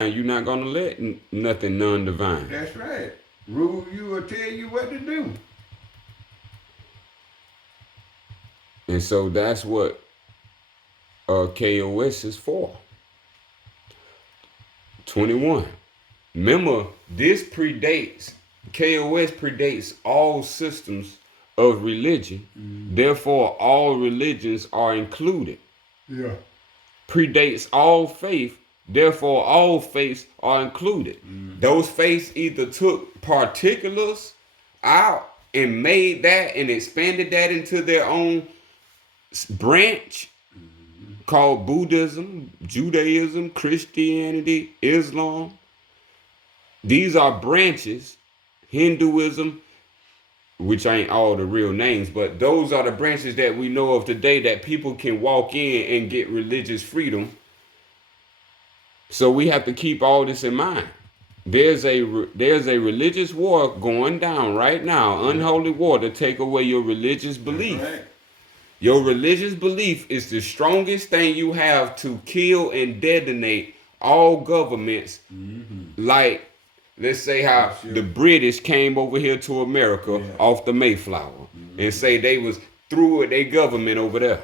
and you're not going to let nothing non-divine. That's right. Rule you or tell you what to do. And so that's what KOS is for. 21. Remember, KOS predates all systems of religion. Therefore, all religions are included. Yeah. Predates all faith. Therefore, all faiths are included. Those faiths either took particulars out and made that and expanded that into their own branch called Buddhism, Judaism, Christianity, Islam. These are branches. Hinduism, which ain't all the real names, but those are the branches that we know of today that people can walk in and get religious freedom. So we have to keep all this in mind. There's a religious war going down right now, unholy war to take away your religious belief. Right. Your religious belief is the strongest thing you have to kill and detonate all governments. Like, let's say how the British came over here to America off the Mayflower and say they was through with their government over there.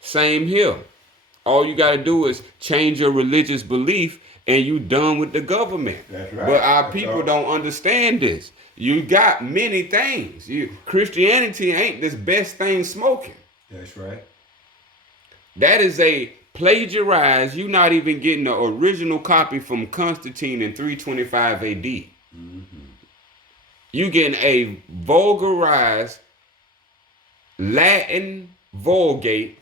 Same here. All you got to do is change your religious belief and you done with the government. That's right. But our people don't understand this. You got many things. Christianity ain't this best thing smoking. That's right. That is a plagiarized. You're not even getting the original copy from Constantine in 325 AD. You getting a vulgarized Latin Vulgate,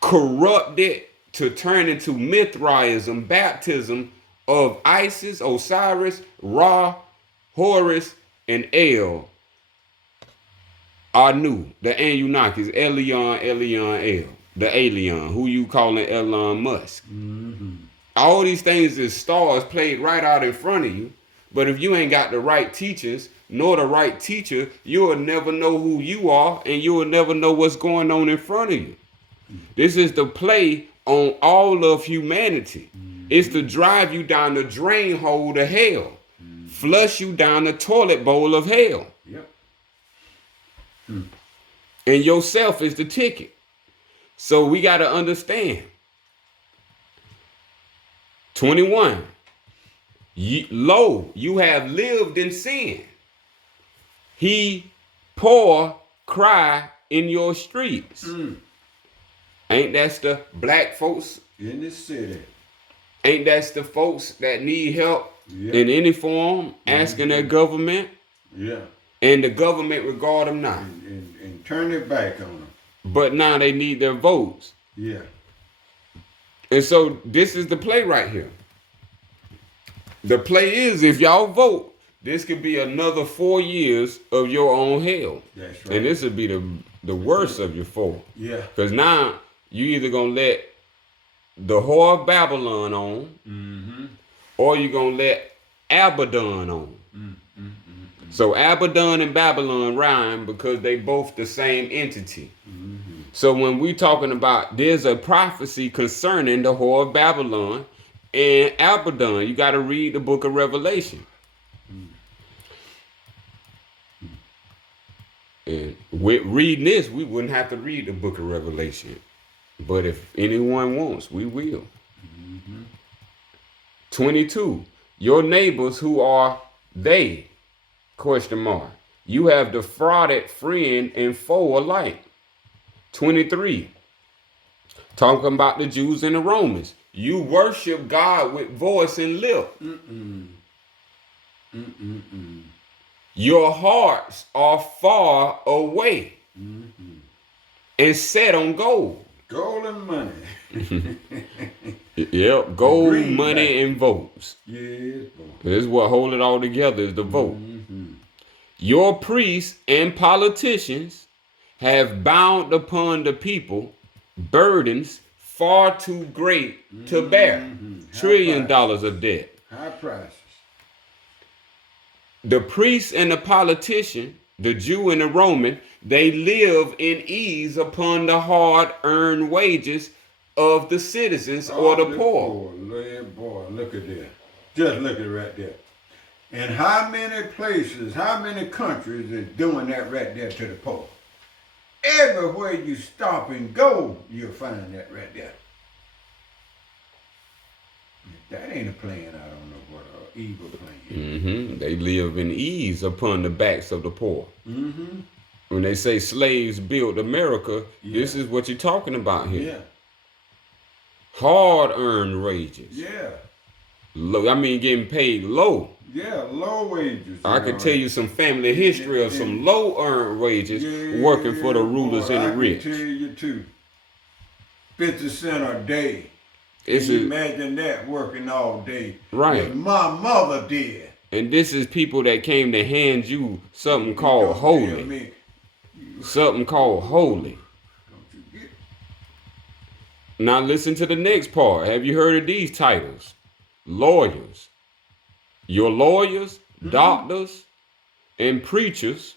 corrupted to turn into Mithraism, baptism of Isis, Osiris, Ra, Horus, and El. Anu, the Anunnakis, Elion, El, the alien, who you calling Elon Musk. All these things is stars played right out in front of you. But if you ain't got the right teachers, nor the right teacher, you'll never know who you are, and you'll never know what's going on in front of you. This is the play on all of humanity. It's to drive you down the drain hole to hell, flush you down the toilet bowl of hell. Yep. And yourself is the ticket. So we got to understand. 21. Lo, you have lived in sin. He poor cry in your streets. Ain't that the black folks in the city? Ain't that the folks that need help in any form, asking their government? Yeah. And the government regard them not. And turn it back on them. But now they need their votes. Yeah. And so this is the play right here. The play is, if y'all vote, this could be another 4 years of your own hell. That's right. And this would be the worst of your 4. Yeah. Because now you either going to let the whore of Babylon on, or you're going to let Abaddon on. So Abaddon and Babylon rhyme because they both the same entity. So when we talking about, there's a prophecy concerning the whore of Babylon and Abaddon, you got to read the book of Revelation. And with reading this, we wouldn't have to read the book of Revelation. But if anyone wants, we will. 22. Your neighbors, who are they? ? You have defrauded friend and foe alike. 23. Talking about the Jews and the Romans. You worship God with voice and lip. Your hearts are far away and set on gold. Gold and money. Yep, gold, money, and votes. Yes, this is what hold it all together is the vote. Your priests and politicians have bound upon the people burdens far too great to bear. $1 trillion of debt. High prices. The priest and the politician, the Jew and the Roman, they live in ease upon the hard-earned wages of the citizens or the poor. Boy, look at that. Just look at it right there. And how many places, how many countries is doing that right there to the poor? Everywhere you stop and go, you'll find that right there. That ain't a plan, I don't know what evil plan. They live in ease upon the backs of the poor. Mm-hmm. When they say slaves built America, Yeah. this is what you're talking about here. Yeah. Hard-earned wages. Yeah. Low, getting paid low. Yeah, low wages. I could tell you some family history of some low-earned wages working for the rulers and the rich. I can tell you too. 50 cents a day. Can you imagine that working all day? Right. As my mother did. And this is people that came to hand you something called holy. Something called holy. Don't you get it? Now listen to the next part. Have you heard of these titles? Lawyers. Your lawyers, doctors, and preachers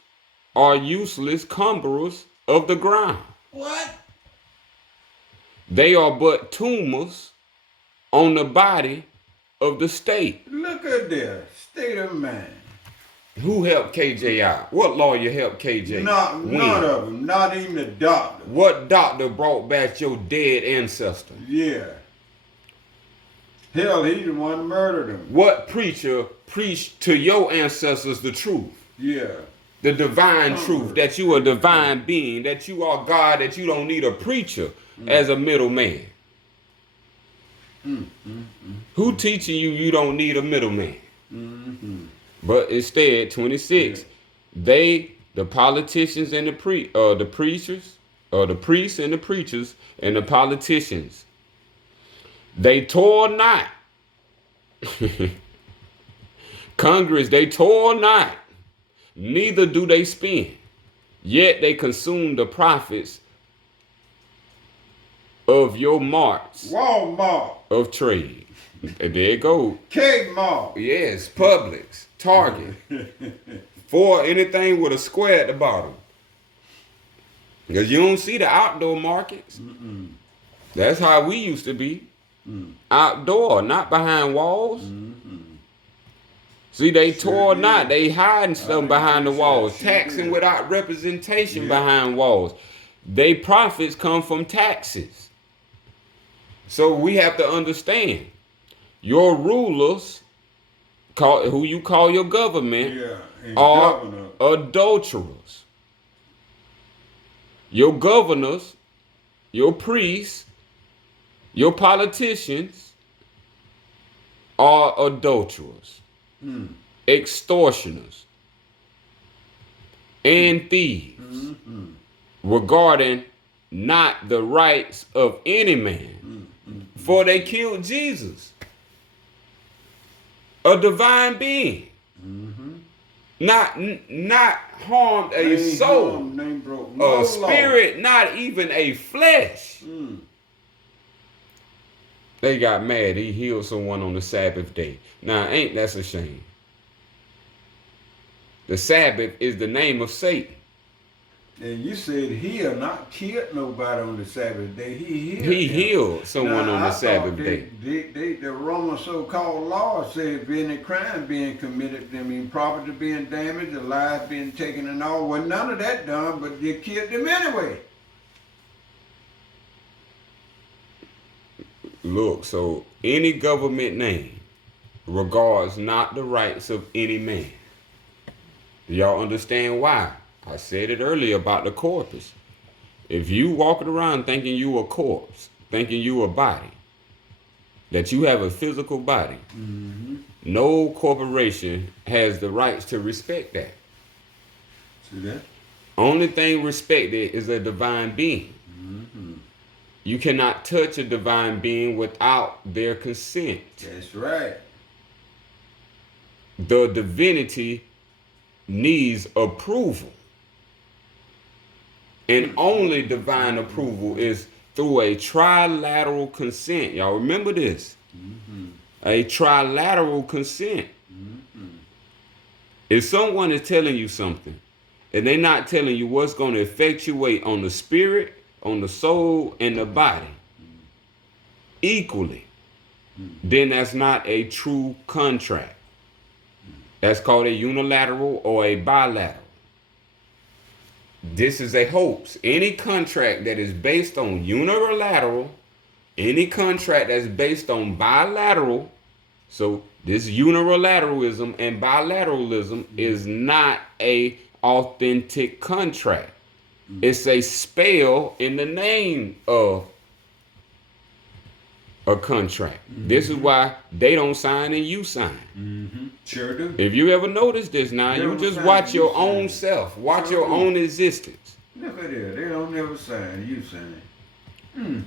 are useless cumberers of the ground. What? They are but tumors on the body of the state. Look at that state of mind. Who helped KJ out? What lawyer helped KJ? None of them. Not even the doctor. What doctor brought back your dead ancestor? Yeah. Hell, he's the one that murdered him. What preacher preached to your ancestors the truth? Yeah. The divine truth, that you are a divine being, that you are God, that you don't need a preacher as a middleman. Who teaching you don't need a middleman? But instead, 26, the politicians and the preachers, or the priests and the preachers and the politicians, they toil not. Congress, they toil not, neither do they spin, yet they consume the profits of your marts Walmart. of trade. There you go. Kmart. Yes, Publix, Target. For anything with a square at the bottom. Because you don't see the outdoor markets. That's how we used to be. Outdoor, not behind walls. See, they tore not. They hiding stuff behind the walls. Taxing without representation behind walls. They profits come from taxes. So we have to understand. Your rulers, who you call your government, are adulterers. Your governors, your priests, your politicians are adulterers, extortioners, and thieves, regarding not the rights of any man, for they killed Jesus, a divine being, not harmed a soul, a spirit, not even a flesh. They got mad. He healed someone on the Sabbath day. Now, ain't that's a shame? The Sabbath is the name of Satan. And you said he'll not kill nobody on the Sabbath day. He healed someone on the Sabbath day. The Roman so-called law said if any crime being committed, property being damaged, the lives being taken and all. Well, none of that done, but you killed them anyway. Look, so any government name regards not the rights of any man. Do y'all understand why? I said it earlier about the corpus. If you walking around thinking you a corpse, thinking you a body, that you have a physical body, no corporation has the rights to respect that. See that? Only thing respected is a divine being. You cannot touch a divine being without their consent. That's right. The divinity needs approval. And only divine approval is through a trilateral consent. Y'all remember this? A trilateral consent. If someone is telling you something and they're not telling you what's going to effectuate on the spirit, on the soul, and the body, equally, then that's not a true contract. That's called a unilateral or a bilateral. This is a hoax. Any contract that is based on unilateral, any contract that's based on bilateral, so this unilateralism and bilateralism is not a authentic contract. It's a spell in the name of a contract. This is why they don't sign and you sign. Sure do. If you ever notice this now, They you don't just sign, watch you your own sign. self. Watch Sure your do. own existence. Look at there. They don't never sign. You sign.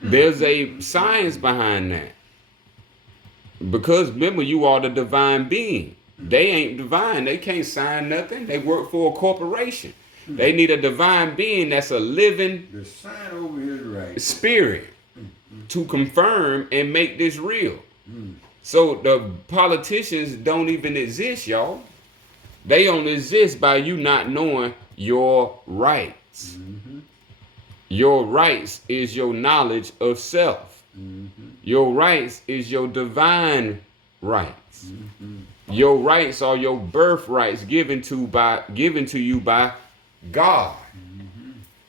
There's a science behind that. Because remember, you are the divine being. They ain't divine. They can't sign nothing. They work for a corporation. They need a divine being that's a living The sign over here is right. spirit to confirm and make this real. So the politicians don't even exist, y'all. They only exist by you not knowing your rights. Your rights is your knowledge of self. Your rights is your divine rights. Your rights are your birthrights given to you by God.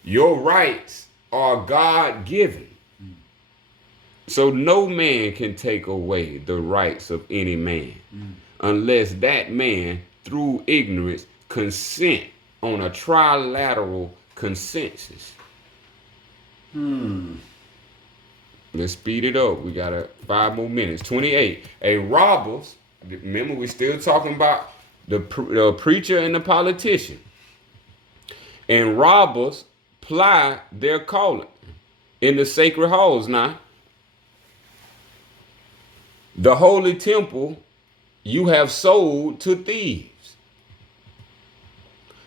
Your rights are God given. So no man can take away the rights of any man unless that man, through ignorance, consent on a trilateral consensus. Let's speed it up. We got 5 more minutes. 28. A robbers. Remember, we still talking about the preacher and the politician. And robbers ply their calling in the sacred halls. Now, the holy temple you have sold to thieves.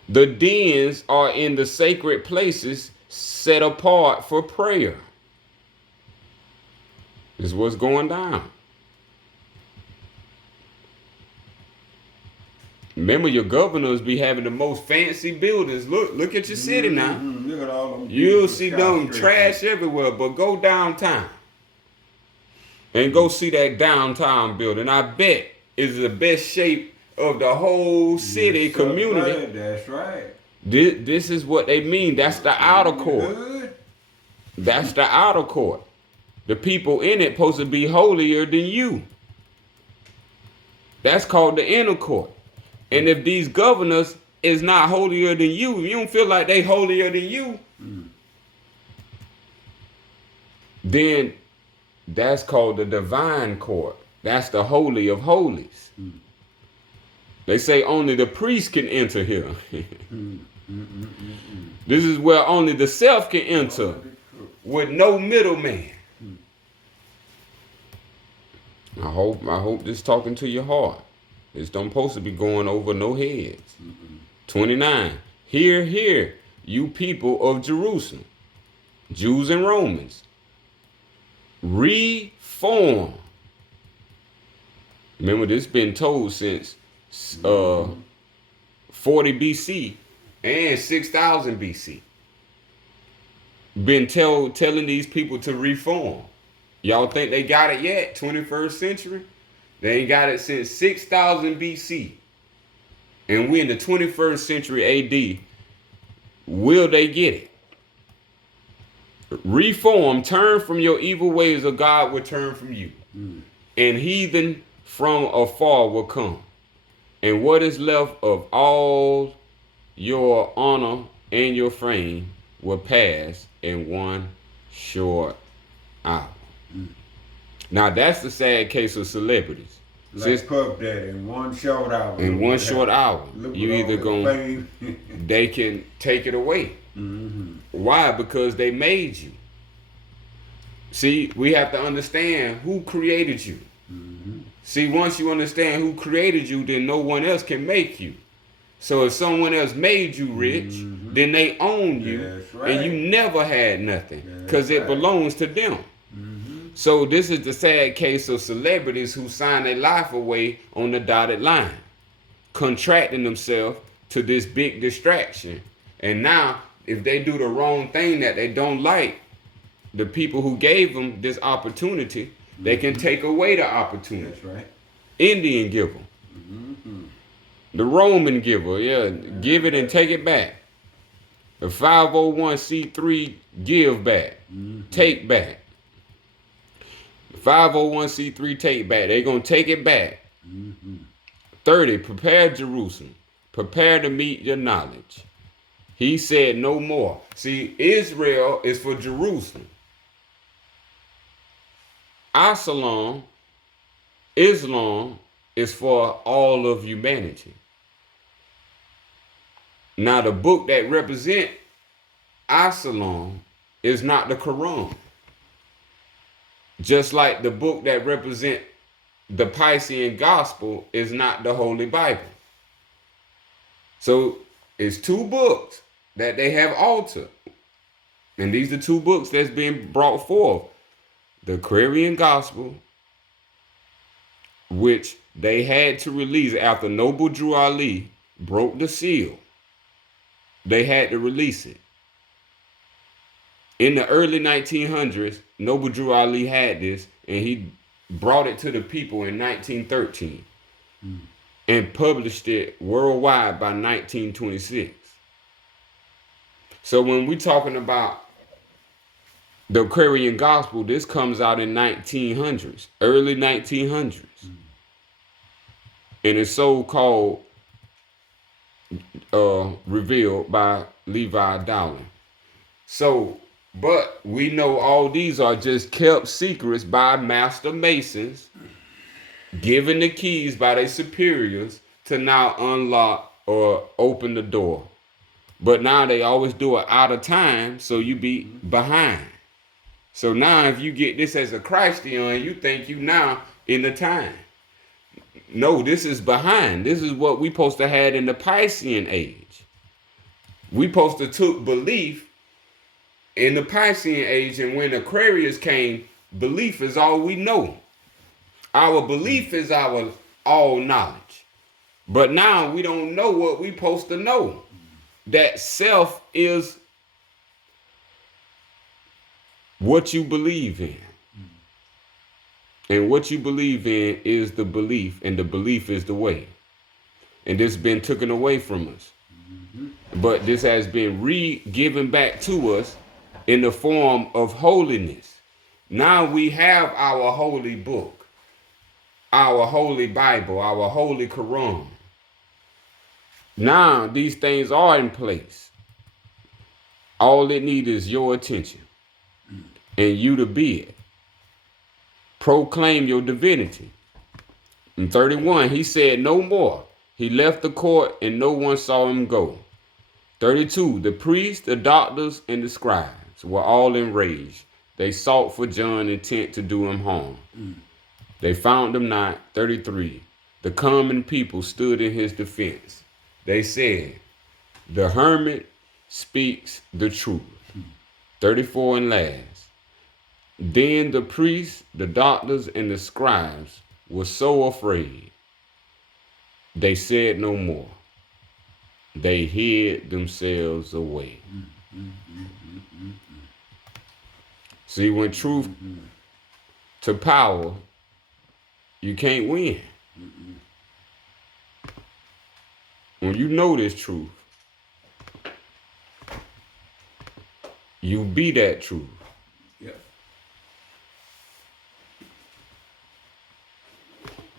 The dens are in the sacred places set apart for prayer. This is what's going down. Remember, your governors be having the most fancy buildings. Look at your city now. Look at all them. You'll see them trash everywhere, but go downtown and go see that downtown building. I bet is the best shape of the whole city community. That's right. This is what they mean. That's the outer court. Good. That's the outer court. The people in it supposed to be holier than you. That's called the inner court. And if these governors is not holier than you don't feel like they holier than you, then that's called the divine court. That's the holy of holies. They say only the priest can enter here. This is where only the self can enter with no middleman. I hope this talking to your heart. This don't supposed to be going over no heads. 29. Hear, you people of Jerusalem, Jews and Romans. Reform. Remember, this been told since 40 BC and 6000 BC. Been telling these people to reform. Y'all think they got it yet? 21st century? They ain't got it since 6000 BC. And we in the 21st century AD. Will they get it? Reform, turn from your evil ways, or God will turn from you. And heathen from afar will come. And what is left of all your honor and your fame will pass in one short hour. Now that's the sad case of celebrities. Like Puff Daddy in one short hour. In one short hour, Look you at either all that gonna fame. they can take it away. Why? Because they made you. See, we have to understand who created you. See, once you understand who created you, then no one else can make you. So if someone else made you rich, then they own you, That's right. and you never had nothing because it right. belongs to them. So this is the sad case of celebrities who sign their life away on the dotted line, contracting themselves to this big distraction. And now, if they do the wrong thing that they don't like, the people who gave them this opportunity, they can take away the opportunity. That's right. Indian giver. The Roman giver, yeah, give it and take it back. The 501c3 give back, take back. The 501c3 take back. They're going to take it back. 30, prepare Jerusalem. Prepare to meet your knowledge. He said no more. See, Israel is for Jerusalem. Islam is for all of humanity. Now, the book that represent Islam is not the Quran. Just like the book that represent the Piscean Gospel is not the Holy Bible. So it's two books that they have altered. And these are two books that's being brought forth. The Aquarian Gospel, which they had to release after Noble Drew Ali broke the seal. They had to release it. In the early 1900s, Noble Drew Ali had this, and he brought it to the people in 1913 and published it worldwide by 1926. So when we're talking about the Aquarian Gospel, this comes out in 1900s, early 1900s. And it's so-called revealed by Levi Dowling. So, but we know all these are just kept secrets by master masons, given the keys by their superiors to now unlock or open the door. But now they always do it out of time, so you be behind. So now if you get this as a Christian, you think you now in the time. No, this is behind. This is what we supposed to have in the Piscean age. We supposed to took belief in the Piscean age, and when Aquarius came, belief is all we know. Our belief is our all knowledge. But now we don't know what we supposed to know. That self is what you believe in. And what you believe in is the belief, and the belief is the way. And this has been taken away from us. But this has been given back to us in the form of holiness. Now we have our holy book, our holy Bible, our holy Quran. Now these things are in place. All it needs is your attention and you to be it. Proclaim your divinity. In 31, he said no more. He left the court and no one saw him go. 32, the priests, the doctors, and the scribes were all enraged. They sought for John, intent to do him harm. They found him not. 33, the common people stood in his defense. They said, the hermit speaks the truth. 34 and last. Then the priests, the doctors, and the scribes were so afraid, they said no more. They hid themselves away. See, when truth to power, you can't win. When you know this truth, you be that truth.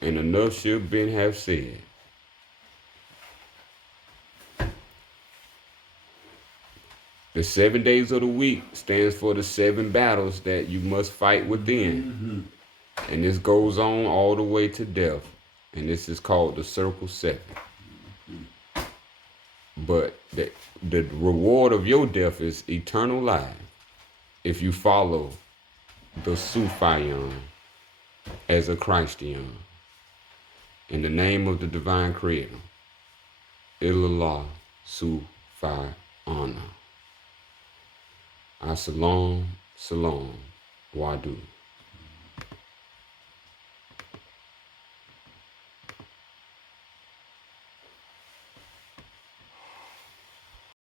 And enough should been have said. The 7 days of the week stands for the 7 battles that you must fight within. And this goes on all the way to death. And this is called the Circle 7. But the reward of your death is eternal life if you follow the Sufiyon as a Christian. In the name of the divine creator, Ilallah Sufi Ana. As-salam, salam, wadu.